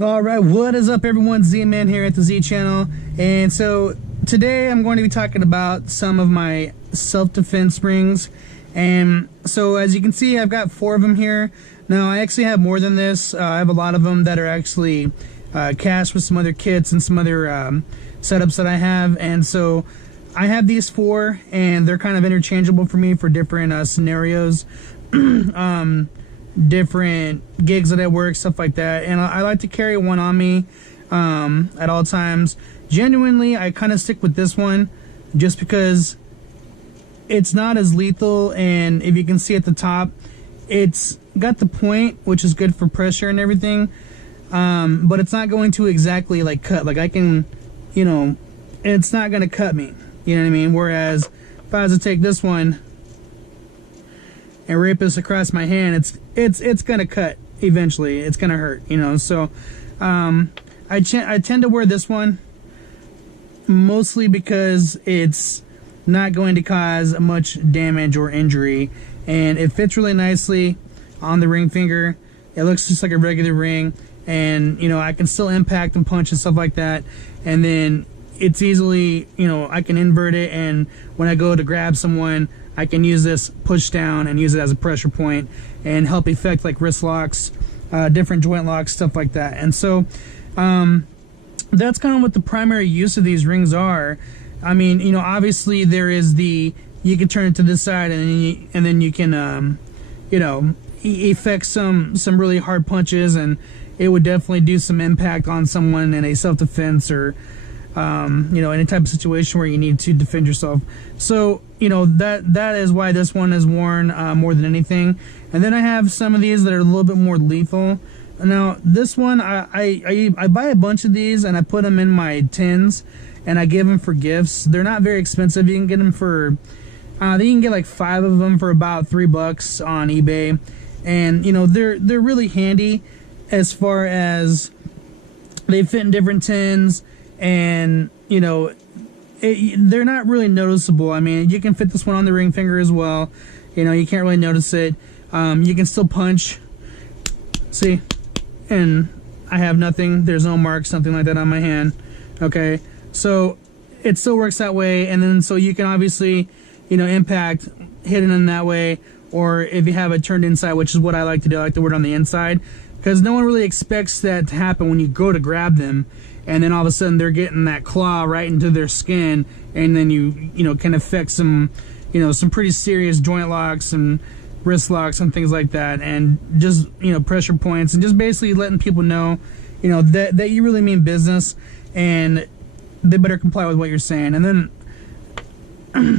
Alright, what is up everyone? Z-Man here at the Z channel, and so today I'm going to be talking about some of my self-defense rings. And so as you can see, I've got 4 of them here. Now I actually have more than this. I have a lot of them that are actually cast with some other kits and some other setups that I have, and so I have these 4 and they're kind of interchangeable for me for different scenarios. Different gigs that I work, stuff like that, and I like to carry one on me at all times. Genuinely, I kind of stick with this one just because it's not as lethal, and if you can see at the top, it's got the point, which is good for pressure and everything, but it's not going to exactly like cut. Like I can, you know, it's not going to cut me, you know what I mean? Whereas if I was to take this one and rape this across my hand, it's gonna cut eventually. It's gonna hurt, you know. So I tend to wear this one mostly because it's not going to cause much damage or injury, and it fits really nicely on the ring finger. It looks just like a regular ring, and you know, I can still impact and punch and stuff like that, and then it's easily, you know, I can invert it, and when I go to grab someone, I can use this push down and use it as a pressure point and help effect like wrist locks, different joint locks, stuff like that. And so that's kind of what the primary use of these rings are. I mean, you know, obviously there is the, you can turn it to this side and then you can, you know, effect some really hard punches, and it would definitely do some impact on someone in a self-defense or you know, any type of situation where you need to defend yourself. So, you know, that is why this one is worn more than anything. And then I have some of these that are a little bit more lethal. Now, this one, I buy a bunch of these and I put them in my tins and I give them for gifts. They're not very expensive. You can get them for, you can get like 5 of them for about $3 on eBay. And, you know, they're really handy as far as they fit in different tins. And, you know, they're not really noticeable. I mean, you can fit this one on the ring finger as well. You know, you can't really notice it. You can still punch. See? And I have nothing. There's no marks, something like that on my hand. Okay? So, it still works that way. And then, so you can obviously, you know, impact, hit it in that way. Or if you have it turned inside, which is what I like to do. I like to wear it on the inside. Because no one really expects that to happen when you go to grab them. And then all of a sudden they're getting that claw right into their skin, and then you know, can affect some, you know, some pretty serious joint locks and wrist locks and things like that, and just, you know, pressure points, and just basically letting people know, you know, that you really mean business, and they better comply with what you're saying. And then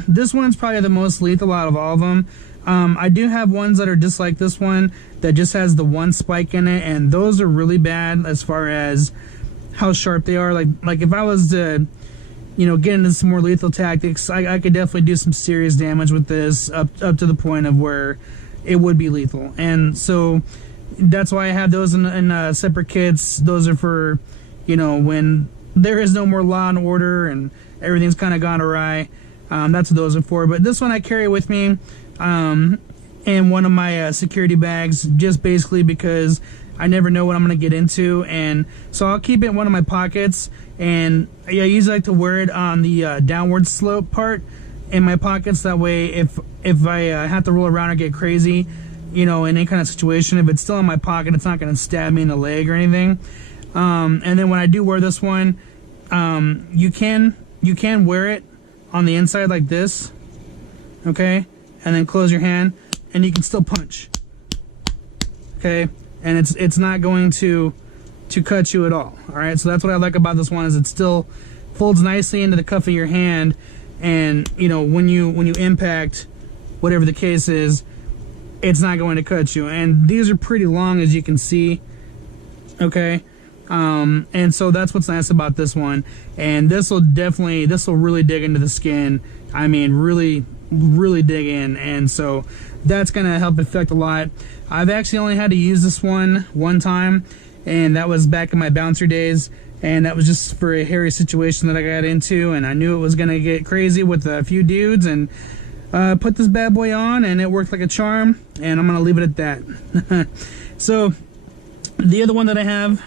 this one's probably the most lethal out of all of them. I do have ones that are just like this one that just has the one spike in it, and those are really bad as far as how sharp they are. Like if I was to, you know, get into some more lethal tactics, I could definitely do some serious damage with this up to the point of where it would be lethal. And so that's why I have those in separate kits. Those are for, you know, when there is no more law and order and everything's kind of gone awry. That's what those are for. But this one I carry with me in one of my security bags, just basically because I never know what I'm going to get into, and so I'll keep it in one of my pockets. And I usually like to wear it on the downward slope part in my pockets. That way, if I have to roll around or get crazy, you know, in any kind of situation, if it's still in my pocket, it's not going to stab me in the leg or anything. And then when I do wear this one, you can wear it on the inside like this, okay, and then close your hand, and you can still punch, okay. And it's not going to cut you at all. All right, so that's what I like about this one, is it still folds nicely into the cuff of your hand, and you know, when you impact, whatever the case is, it's not going to cut you. And these are pretty long, as you can see. Okay, and so that's what's nice about this one. And this will really dig into the skin. I mean, really dig in, and so that's gonna help affect a lot. I've actually only had to use this one time, and that was back in my bouncer days, and that was just for a hairy situation that I got into, and I knew it was gonna get crazy with a few dudes, and put this bad boy on, and it worked like a charm, and I'm gonna leave it at that. So the other one that I have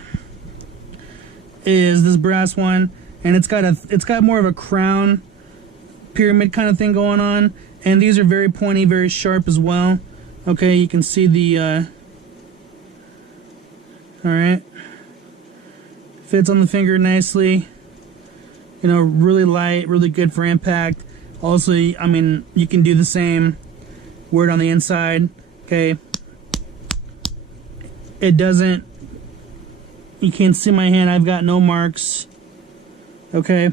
is this brass one, and it's got more of a crown pyramid kind of thing going on, and these are very pointy, very sharp as well. Okay, you can see the all right, fits on the finger nicely. You know, really light, really good for impact. Also, I mean, you can do the same. Wear it on the inside. Okay, it doesn't. You can't see my hand. I've got no marks. Okay,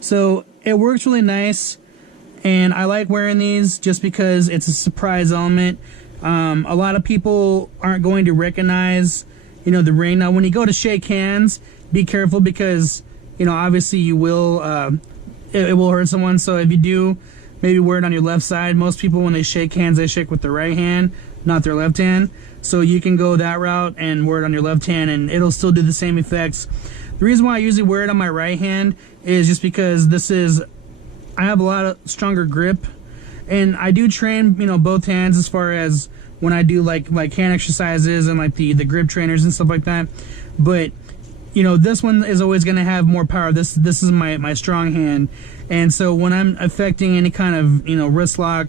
so it works really nice, and I like wearing these just because it's a surprise element. A lot of people aren't going to recognize, you know, the ring. Now, when you go to shake hands, be careful because, you know, obviously you will, it will hurt someone. So if you do, maybe wear it on your left side. Most people, when they shake hands, they shake with their right hand, not their left hand. So you can go that route and wear it on your left hand, and it'll still do the same effects. The reason why I usually wear it on my right hand is just because I have a lot of stronger grip, and I do train, you know, both hands as far as when I do like hand exercises and like the grip trainers and stuff like that. But, you know, this one is always going to have more power. This is my strong hand, and so when I'm affecting any kind of, you know, wrist lock,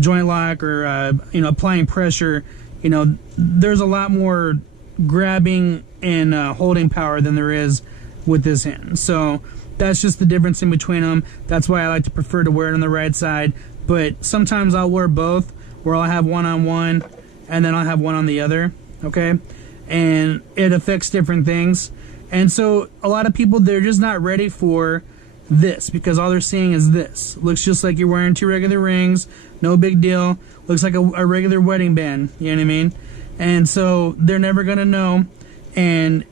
joint lock, or you know, applying pressure, you know, there's a lot more grabbing and holding power than there is with this hand. So that's just the difference in between them. That's why I like to prefer to wear it on the right side. But sometimes I'll wear both, where I'll have one on one and then I'll have one on the other. Okay, and it affects different things. And so a lot of people, they're just not ready for this because all they're seeing is this. Looks just like you're wearing two regular rings. No big deal. Looks like a regular wedding band. You know what I mean? And so they're never gonna know. And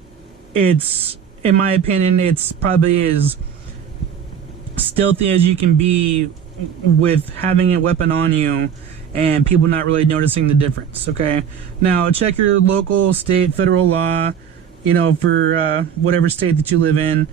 it's, in my opinion, it's probably as stealthy as you can be with having a weapon on you and people not really noticing the difference. Okay, now check your local, state, federal law, you know, for whatever state that you live in.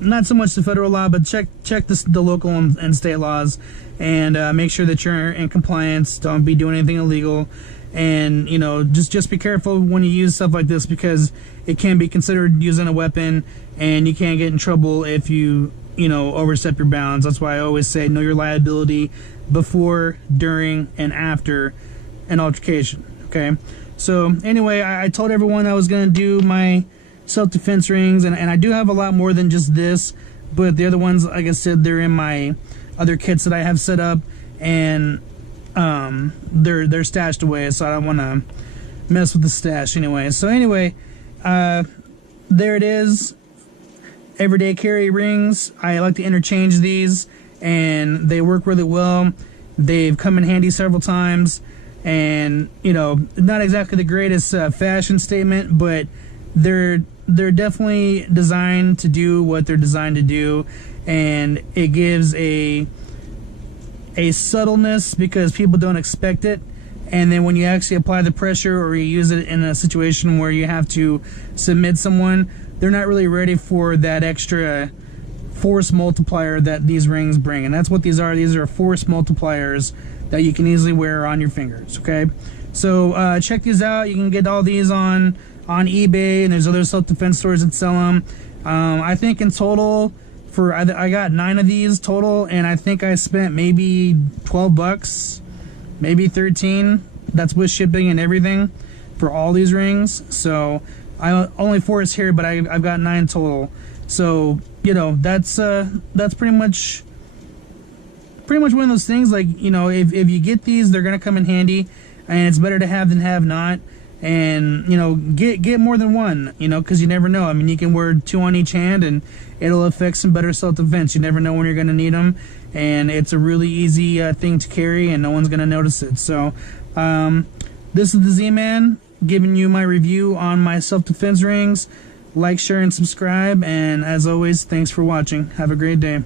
Not so much the federal law, but check the local and state laws, and make sure that you're in compliance. Don't be doing anything illegal. And, you know, just be careful when you use stuff like this, because it can be considered using a weapon, and you can get in trouble if you know, overstep your bounds. That's why I always say know your liability before, during, and after an altercation. Okay, so anyway, I told everyone I was going to do my self-defense rings, and I do have a lot more than just this, but the other ones, like I said, they're in my other kits that I have set up, and they're stashed away, so I don't want to mess with the stash anyway. So anyway, there it is. Everyday carry rings. I like to interchange these, and they work really well. They've come in handy several times, and, you know, not exactly the greatest fashion statement, but they're definitely designed to do what they're designed to do, and it gives a subtleness because people don't expect it. And then when you actually apply the pressure, or you use it in a situation where you have to submit someone, they're not really ready for that extra force multiplier that these rings bring. And that's what these are. These are force multipliers that you can easily wear on your fingers. Okay, so check these out. You can get all these on eBay, and there's other self-defense stores that sell them. I think in total, I got 9 of these total, and I think I spent maybe $12, maybe 13. That's with shipping and everything for all these rings. So I only 4 is here, but I've got 9 total. So, you know, that's pretty much one of those things. Like, you know, if you get these, they're gonna come in handy, and it's better to have than have not. And, you know, get more than one, you know, because you never know. I mean, you can wear 2 on each hand, and it'll affect some better self-defense. You never know when you're going to need them, and it's a really easy thing to carry, and no one's going to notice it. So, this is the Z-Man giving you my review on my self-defense rings. Like, share, and subscribe, and as always, thanks for watching. Have a great day.